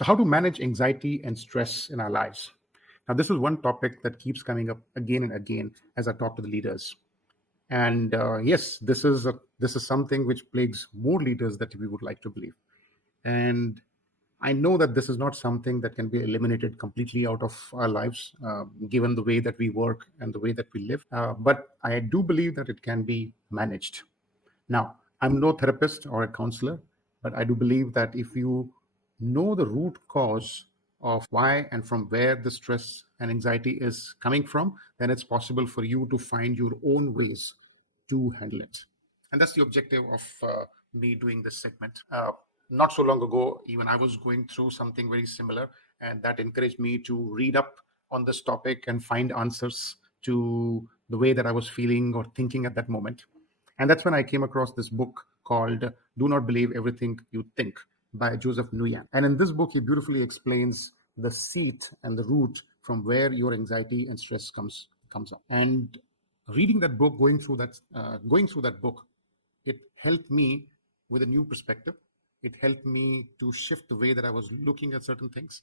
So, how to manage anxiety and stress in our lives? Now, this is one topic that keeps coming up again and again as I talk to the leaders. And yes, this is something which plagues more leaders that we would like to believe. And I know that this is not something that can be eliminated completely out of our lives, given the way that we work and the way that we live. But I do believe that it can be managed. Now, I'm no therapist or a counselor, but I do believe that if you know the root cause of why and from where the stress and anxiety is coming from, then it's possible for you to find your own ways to handle it. And that's the objective of me doing this segment. Not so long ago, even I was going through something very similar, and that encouraged me to read up on this topic and find answers to the way that I was feeling or thinking at that moment. And that's when I came across this book called Do Not Believe Everything You Think by Joseph Nguyen. And in this book, he beautifully explains the seat and the root from where your anxiety and stress comes up. And reading that book, going through that book, it helped me with a new perspective. It helped me to shift the way that I was looking at certain things.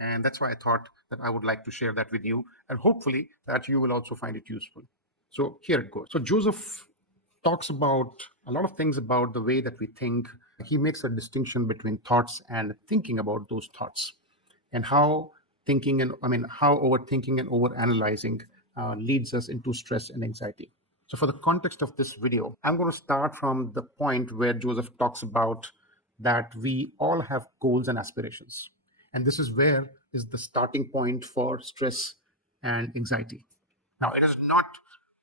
And that's why I thought that I would like to share that with you. And hopefully that you will also find it useful. So here it goes. So Joseph talks about a lot of things about the way that we think. He makes a distinction between thoughts and thinking about those thoughts, and how how overthinking and overanalyzing leads us into stress and anxiety. So, for the context of this video, I'm going to start from the point where Joseph talks about that we all have goals and aspirations. And this is where is the starting point for stress and anxiety. Now, it is not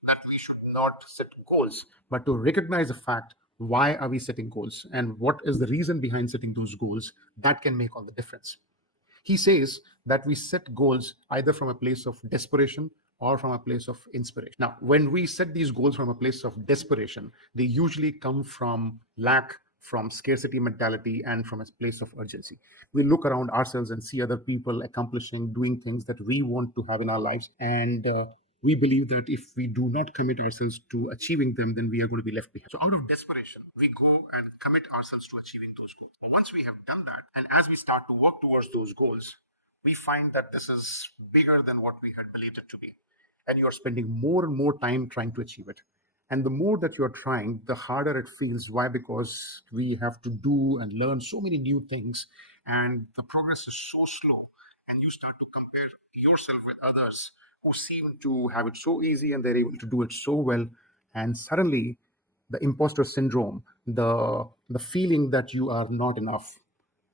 that we should not set goals, but to recognize the fact why are we setting goals and what is the reason behind setting those goals, that can make all the difference. He says that we set goals either from a place of desperation or from a place of inspiration. Now, when we set these goals from a place of desperation, they usually come from lack, from scarcity mentality, and from a place of urgency. We look around ourselves and see other people accomplishing, doing things that we want to have in our lives. And we believe that if we do not commit ourselves to achieving them, then we are going to be left behind. So, out of desperation, we go and commit ourselves to achieving those goals. But once we have done that, and as we start to work towards those goals, we find that this is bigger than what we had believed it to be. And you're spending more and more time trying to achieve it. And the more that you're trying, the harder it feels. Why? Because we have to do and learn so many new things, and the progress is so slow. And you start to compare yourself with others who seem to have it so easy and they're able to do it so well. And suddenly, the imposter syndrome, the feeling that you are not enough,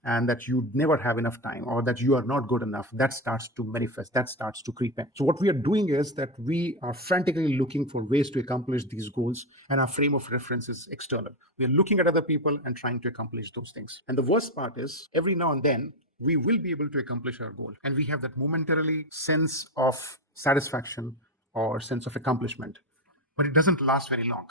and that you never have enough time, or that you are not good enough, that starts to manifest, that starts to creep in. So what we are doing is that we are frantically looking for ways to accomplish these goals, and our frame of reference is external. We are looking at other people and trying to accomplish those things. And the worst part is, every now and then we will be able to accomplish our goal, and we have that momentarily sense of satisfaction or sense of accomplishment, but it doesn't last very long.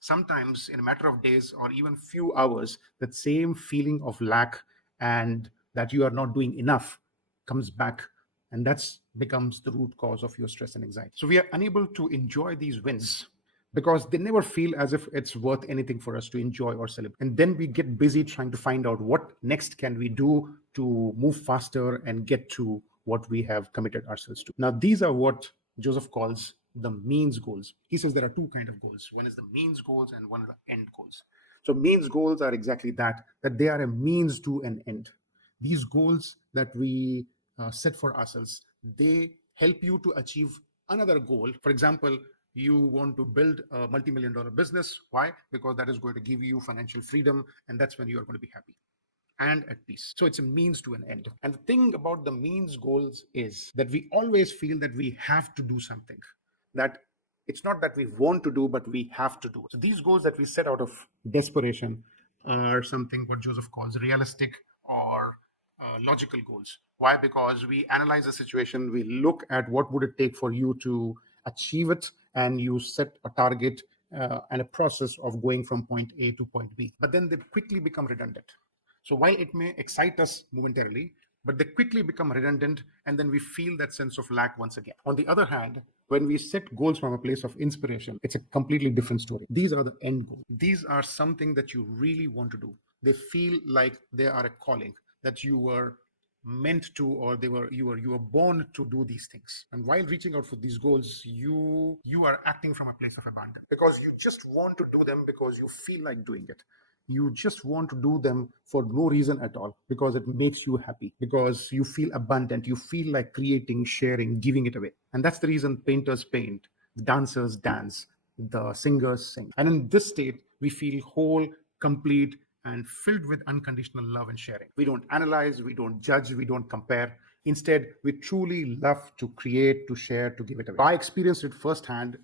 Sometimes in a matter of days or even few hours, that same feeling of lack and that you are not doing enough comes back, and that's becomes the root cause of your stress and anxiety. So we are unable to enjoy these wins because they never feel as if it's worth anything for us to enjoy or celebrate. And then we get busy trying to find out what next can we do to move faster and get to what we have committed ourselves to. Now, these are what Joseph calls the means goals. He says there are two kind of goals. One is the means goals and one is the end goals. So means goals are exactly that they are a means to an end. These goals that we set for ourselves, they help you to achieve another goal. For example, you want to build a multi-million dollar business. Why? Because that is going to give you financial freedom, and that's when you are going to be happy and at peace. So it's a means to an end. And the thing about the means goals is that we always feel that we have to do something, that it's not that we want to do, but we have to do. So these goals that we set out of desperation are something what Joseph calls realistic or logical goals. Why? Because we analyze the situation, we look at what would it take for you to achieve it, and you set a target and a process of going from point A to point B. But then they quickly become redundant. So while it may excite us momentarily, but they quickly become redundant, and then we feel that sense of lack once again. On the other hand, when we set goals from a place of inspiration, it's a completely different story. These are the end goals. These are something that you really want to do. They feel like they are a calling, that you were meant to, or you were born to do these things. And while reaching out for these goals, you are acting from a place of abundance, because you just want to do them because you feel like doing it. You just want to do them for no reason at all, because it makes you happy, because you feel abundant, you feel like creating, sharing, giving it away. And that's the reason painters paint, the dancers dance, the singers sing. And in this state, we feel whole, complete, and filled with unconditional love and sharing. We don't analyze, we don't judge, we don't compare. Instead, we truly love to create, to share, to give it away. I experienced it firsthand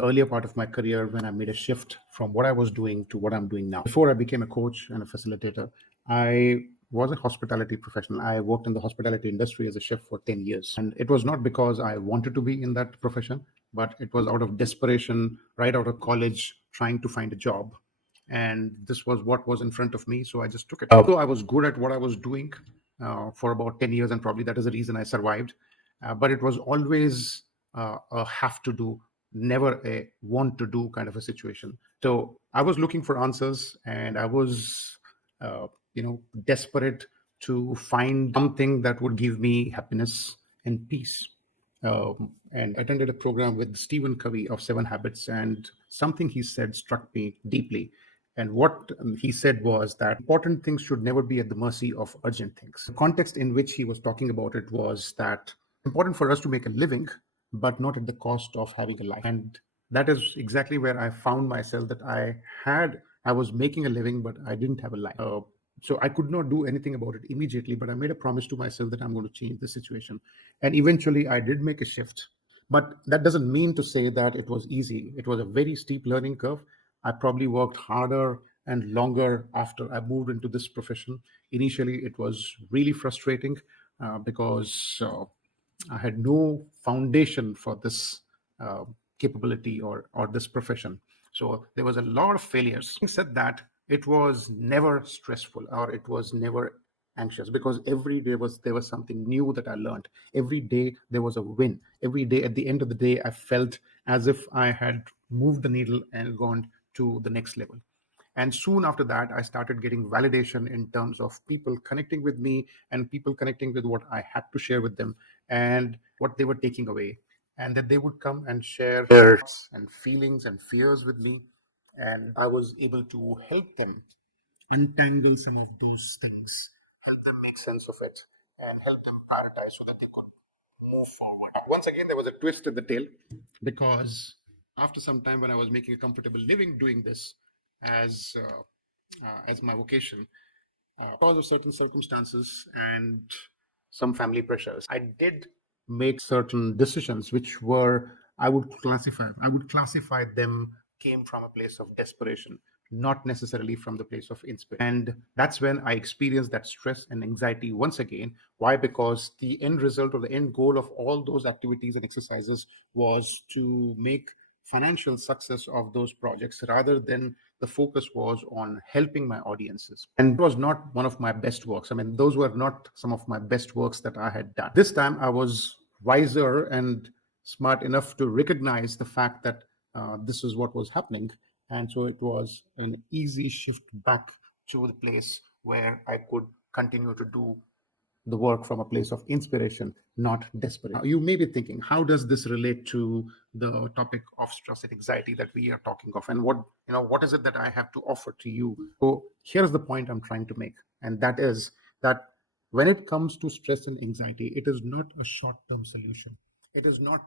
earlier part of my career, when I made a shift from what I was doing to what I'm doing now. Before I became a coach and a facilitator, I was a hospitality professional. I worked in the hospitality industry as a chef for 10 years. And it was not because I wanted to be in that profession, but it was out of desperation, right out of college, trying to find a job. And this was what was in front of me, so I just took it. So I was good at what I was doing for about 10 years, and probably that is the reason I survived. But it was always a have to do, never a want to do kind of a situation. So I was looking for answers, and I was desperate to find something that would give me happiness and peace. And attended a program with Stephen Covey of Seven Habits, and something he said struck me deeply. And what he said was that important things should never be at the mercy of urgent things. The context in which he was talking about it was that important for us to make a living, but not at the cost of having a life. And that is exactly where I found myself, that I was making a living, but I didn't have a life. So I could not do anything about it immediately, but I made a promise to myself that I'm going to change the situation. And eventually I did make a shift. But that doesn't mean to say that it was easy. It was a very steep learning curve. I probably worked harder and longer after I moved into this profession. Initially, it was really frustrating because I had no foundation for this uh, capability, or this profession. So there was a lot of failures. Having said that, it was never stressful, or it was never anxious, because every day there was something new that I learned. Every day there was a win. Every day, at the end of the day, I felt as if I had moved the needle and gone to the next level. And soon after that, I started getting validation in terms of people connecting with me, and people connecting with what I had to share with them, and what they were taking away. And that they would come and share their thoughts and feelings and fears with me. And I was able to help them untangle some of those things, help them make sense of it, and help them prioritize so that they could move forward. Once again, there was a twist at the tail, because after some time, when I was making a comfortable living doing this as my vocation, because of certain circumstances and some family pressures, I did make certain decisions which were, I would classify them, came from a place of desperation, not necessarily from the place of inspiration. And that's when I experienced that stress and anxiety once again. Why? Because the end result, or the end goal of all those activities and exercises, was to make financial success of those projects, rather than the focus was on helping my audiences. And it was not one of my best works. I mean, those were not some of my best works that I had done. This time I was wiser and smart enough to recognize the fact that this is what was happening. And so it was an easy shift back to the place where I could continue to do the work from a place of inspiration, not desperation. Now, you may be thinking, how does this relate to the topic of stress and anxiety that we are talking of, and what is it that I have to offer to you? So here's the point I'm trying to make, and that is that when it comes to stress and anxiety, it is not a short-term solution. It is not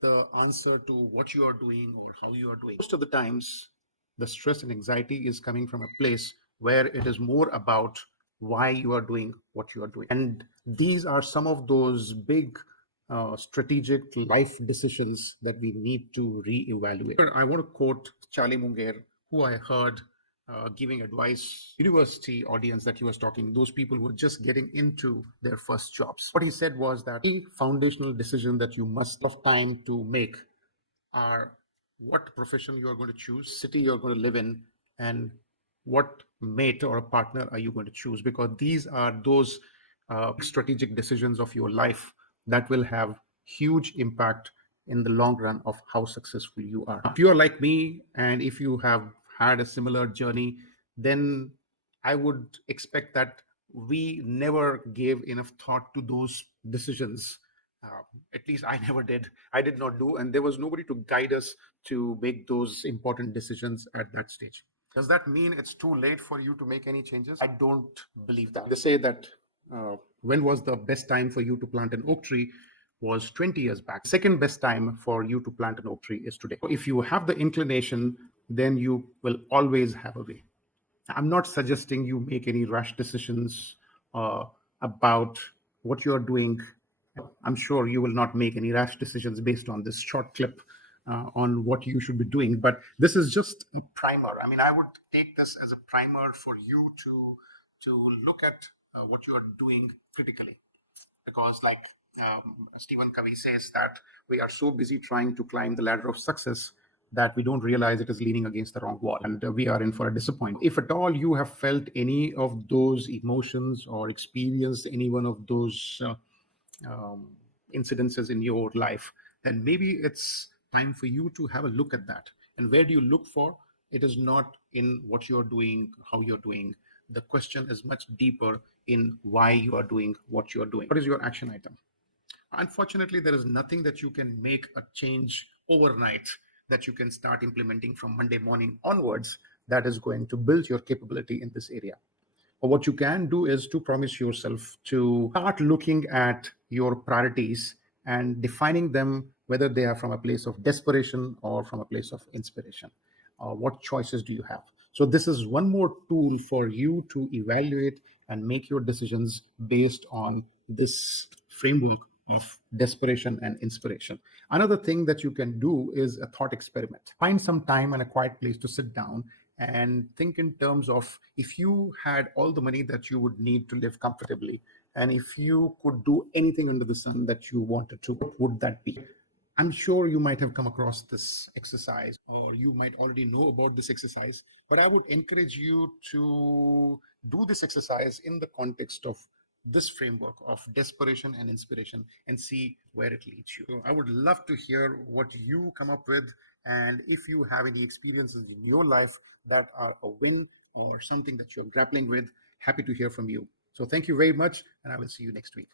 the answer to what you are doing or how you are doing. Most of the times, the stress and anxiety is coming from a place where it is more about why you are doing what you are doing. And these are some of those big strategic life decisions that we need to reevaluate. I want to quote Charlie Munger, who I heard giving advice university audience that he was talking, those people who were just getting into their first jobs. What he said was that the foundational decision that you must have time to make are what profession you are going to choose, city you're going to live in, and what mate or a partner are you going to choose, because these are those strategic decisions of your life that will have huge impact in the long run of how successful you are. If you are like me, and if you have had a similar journey, then I would expect that we never gave enough thought to those decisions. At least I never did. I did not do, and there was nobody to guide us to make those important decisions at that stage. Does that mean it's too late for you to make any changes? I don't believe that. They say that when was the best time for you to plant an oak tree was 20 years back. Second best time for you to plant an oak tree is today. If you have the inclination, then you will always have a way. I'm not suggesting you make any rash decisions uh, about what you're doing. I'm sure you will not make any rash decisions based on this short clip on what you should be doing. But this is just a primer. I mean, I would take this as a primer for you to look at what you are doing critically, because like Stephen Covey says that we are so busy trying to climb the ladder of success that we don't realize it is leaning against the wrong wall, and we are in for a disappointment. If at all you have felt any of those emotions or experienced any one of those um, incidences in your life, then maybe it's time for you to have a look at that. And where do you look for? It is not in what you're doing, how you're doing. The question is much deeper in why you are doing what you're doing. What is your action item? Unfortunately, there is nothing that you can make a change overnight that you can start implementing from Monday morning onwards that is going to build your capability in this area. But what you can do is to promise yourself to start looking at your priorities and defining them, whether they are from a place of desperation or from a place of inspiration. What choices do you have? So, this is one more tool for you to evaluate and make your decisions based on this framework of desperation and inspiration. Another thing that you can do is a thought experiment. Find some time and a quiet place to sit down and think in terms of, if you had all the money that you would need to live comfortably, and if you could do anything under the sun that you wanted to, what would that be? I'm sure you might have come across this exercise, or you might already know about this exercise, but I would encourage you to do this exercise in the context of this framework of desperation and inspiration and see where it leads you. So I would love to hear what you come up with, and if you have any experiences in your life that are a win or something that you're grappling with, happy to hear from you. So thank you very much, and I will see you next week.